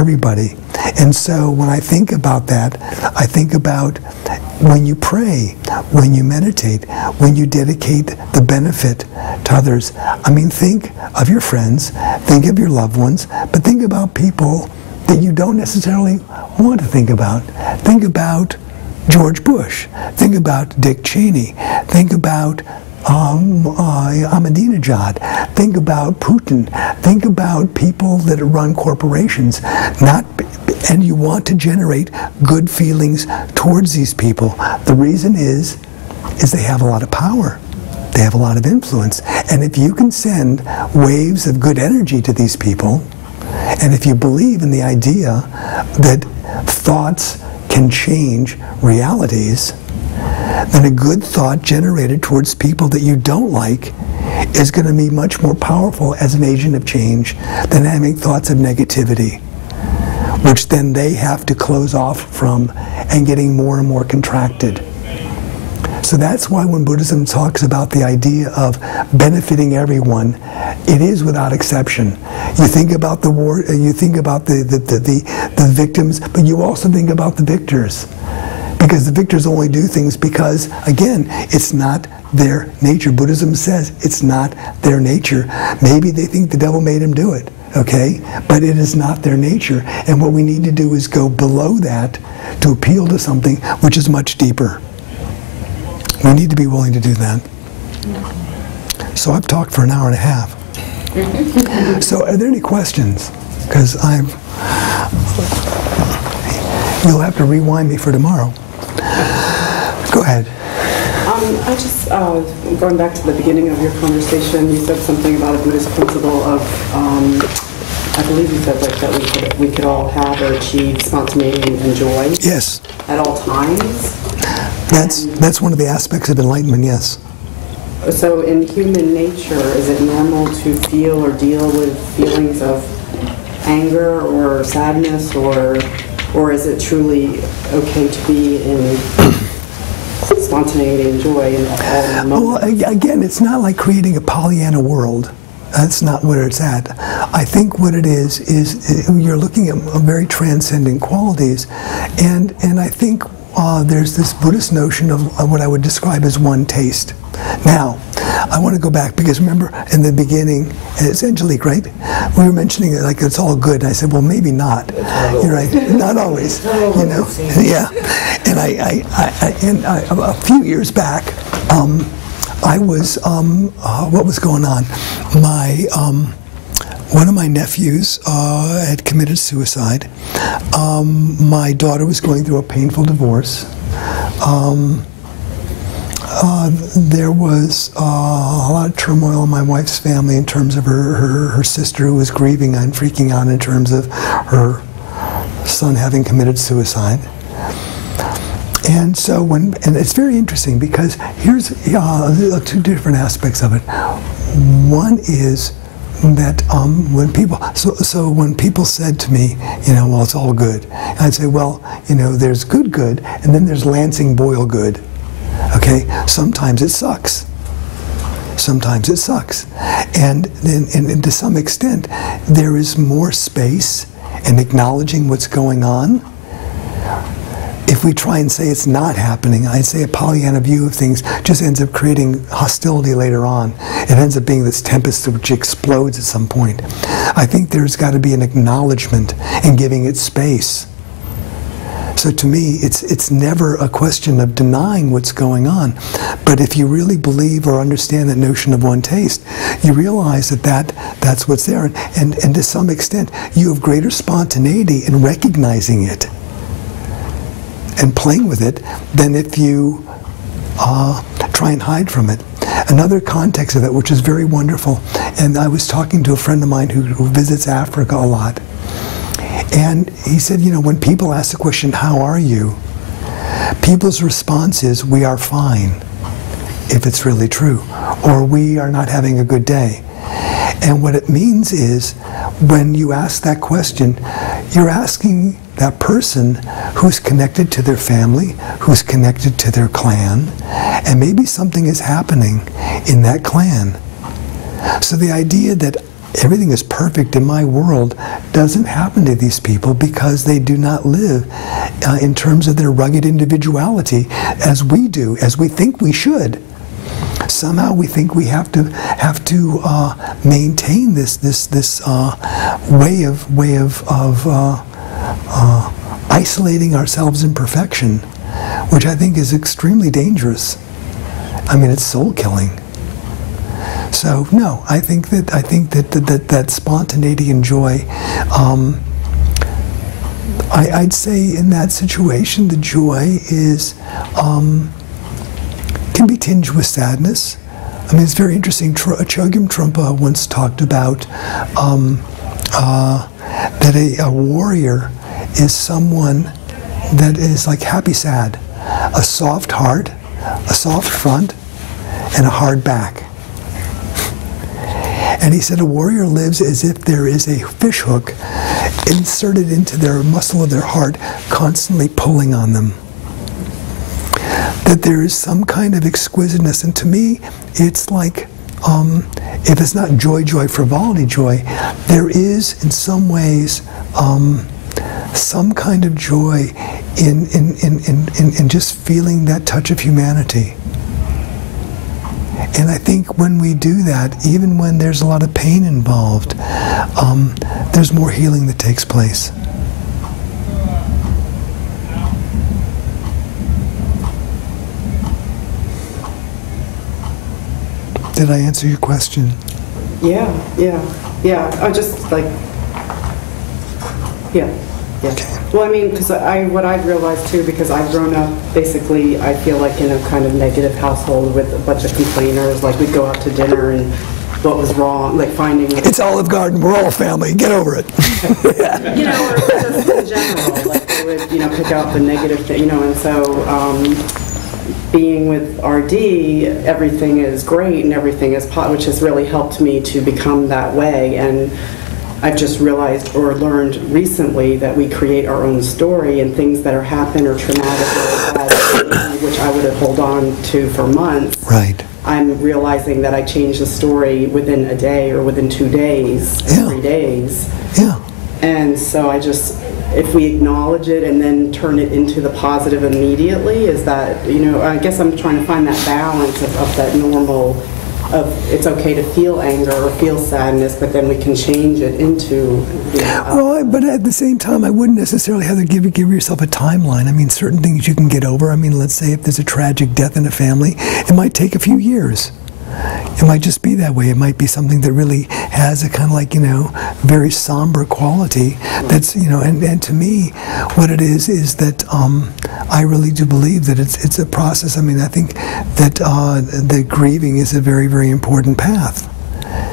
everybody. And so when I think about that, I think about when you pray, when you meditate, when you dedicate the benefit to others. I mean, think of your friends, think of your loved ones, but think about people that you don't necessarily want to think about. Think about George Bush. Think about Dick Cheney. Think about Ahmadinejad. Think about Putin. Think about people that run corporations. And you want to generate good feelings towards these people. The reason is they have a lot of power. They have a lot of influence. And if you can send waves of good energy to these people, and if you believe in the idea that thoughts can change realities, then a good thought generated towards people that you don't like is going to be much more powerful as an agent of change than having thoughts of negativity, which then they have to close off from and getting more and more contracted. So that's why when Buddhism talks about the idea of benefiting everyone, it is without exception. You think about the war, you think about the victims, but you also think about the victors. Because the victors only do things because, again, it's not their nature. Buddhism says it's not their nature. Maybe they think the devil made them do it, okay? But it is not their nature. And what we need to do is go below that to appeal to something which is much deeper. We need to be willing to do that. So I've talked for an hour and a half. So are there any questions? Because you'll have to rewind me for tomorrow. Go ahead. I just, going back to the beginning of your conversation, you said something about a Buddhist principle of, I believe you said like that we could all have or achieve spontaneity and joy. Yes. At all times. That's one of the aspects of enlightenment, yes. So in human nature, is it normal to feel or deal with feelings of anger or sadness, or is it truly okay to be in spontaneity and joy in all moments? Well, again, it's not like creating a Pollyanna world. That's not where it's at. I think what it is you're looking at very transcendent qualities, and I think there's this Buddhist notion of what I would describe as one taste. Now, I want to go back because remember in the beginning, it's Angelique, right? We were mentioning it like it's all good, and I said, well, maybe not. You're right, not always. You know, yeah. And a few years back, I was what was going on? One of my nephews had committed suicide. My daughter was going through a painful divorce. There was a lot of turmoil in my wife's family in terms of her sister who was grieving and freaking out in terms of her son having committed suicide. And so and it's very interesting because here's two different aspects of it. One is that when people said to me, you know, well, it's all good, and I'd say, well, you know, there's good, and then there's Lansing Boyle good. Okay, sometimes it sucks. Sometimes it sucks, and to some extent, there is more space in acknowledging what's going on. If we try and say it's not happening, I'd say a Pollyanna view of things just ends up creating hostility later on. It ends up being this tempest which explodes at some point. I think there's got to be an acknowledgement and giving it space. So to me, it's never a question of denying what's going on. But if you really believe or understand that notion of one taste, you realize that's what's there. And to some extent, you have greater spontaneity in recognizing it and playing with it than if you try and hide from it. Another context of that, which is very wonderful, and I was talking to a friend of mine who visits Africa a lot, and he said, you know, when people ask the question, how are you? People's response is, we are fine, if it's really true, or we are not having a good day. And what it means is, when you ask that question, you're asking that person who's connected to their family, who's connected to their clan, and maybe something is happening in that clan. So the idea that everything is perfect in my world doesn't happen to these people because they do not live in terms of their rugged individuality as we do, as we think we should. Somehow we think we have to maintain this way of isolating ourselves in perfection, which I think is extremely dangerous. I mean, it's soul killing. So no, I think that spontaneity and joy. I'd say in that situation, the joy is can be tinged with sadness. I mean, it's very interesting. Chogyam Trungpa once talked about that a warrior is someone that is like happy sad, a soft heart, a soft front, and a hard back. And he said a warrior lives as if there is a fish hook inserted into their muscle of their heart, constantly pulling on them. That there is some kind of exquisiteness, and to me, it's like, if it's not joy, frivolity, joy, there is in some ways some kind of joy in just feeling that touch of humanity. And I think when we do that, even when there's a lot of pain involved, there's more healing that takes place. Did I answer your question? Yeah. I just like, yeah. Okay. Well, I mean, because what I've realized too, because I've grown up basically, I feel like in a kind of negative household with a bunch of complainers. Like we'd go out to dinner and what was wrong, like finding. It's Olive Garden. We're all family. Get over it. You know, or just in general, like they would, pick out the negative thing, and so. Being with RD, everything is great and everything is which has really helped me to become that way. And I've just realized or learned recently that we create our own story, and things that are happen or traumatic or bad, which I would have held on to for months. Right. I'm realizing that I change the story within a day or within 2 days, 3 days. Yeah. And so I just, if we acknowledge it and then turn it into the positive immediately, is that, I guess I'm trying to find that balance of that normal, of it's okay to feel anger or feel sadness, but then we can change it into... Well, but at the same time, I wouldn't necessarily have to give yourself a timeline. I mean, certain things you can get over. I mean, let's say if there's a tragic death in a family, it might take a few years. It might just be that way. It might be something that really has a kind of like, very somber quality. That's, and to me, what it is that I really do believe that it's a process. I mean, I think that the grieving is a very, very important path.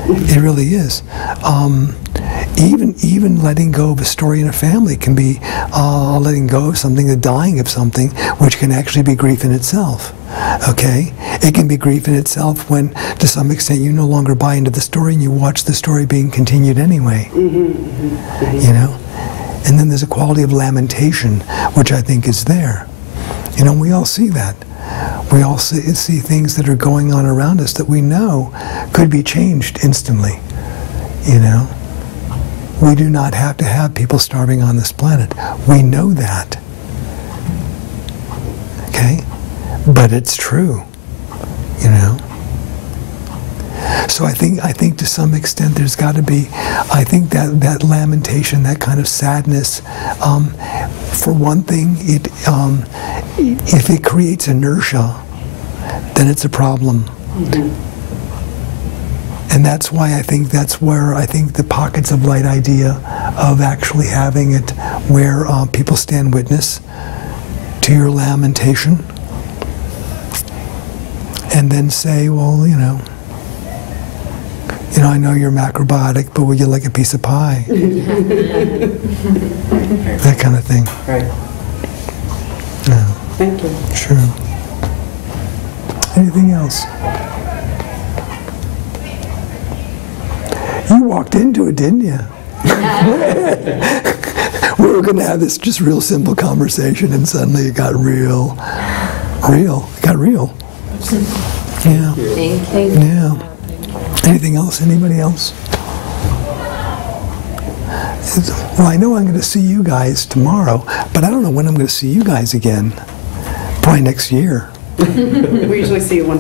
It really is. Even letting go of a story in a family can be letting go of something, the dying of something, which can actually be grief in itself. Okay? It can be grief in itself when, to some extent, you no longer buy into the story and you watch the story being continued anyway. And then there's a quality of lamentation, which I think is there. We all see that. We all see things that are going on around us that we know could be changed instantly. We do not have to have people starving on this planet. We know that. Okay? But it's true. So I think to some extent there's got to be, I think that lamentation, that kind of sadness, for one thing, if it creates inertia, then it's a problem. Mm-hmm. And that's why that's where I think the pockets of light idea of actually having it where people stand witness to your lamentation and then say, well, I know you're macrobiotic, but would you like a piece of pie? That kind of thing. Right. Yeah. Thank you. Sure. Anything else? You walked into it, didn't you? We were going to have this just real simple conversation, and suddenly it got real. It got real. Yeah. Thank you. Yeah. Anything else? Anybody else? well, I know I'm going to see you guys tomorrow, but I don't know when I'm going to see you guys again. Probably next year. We usually see you once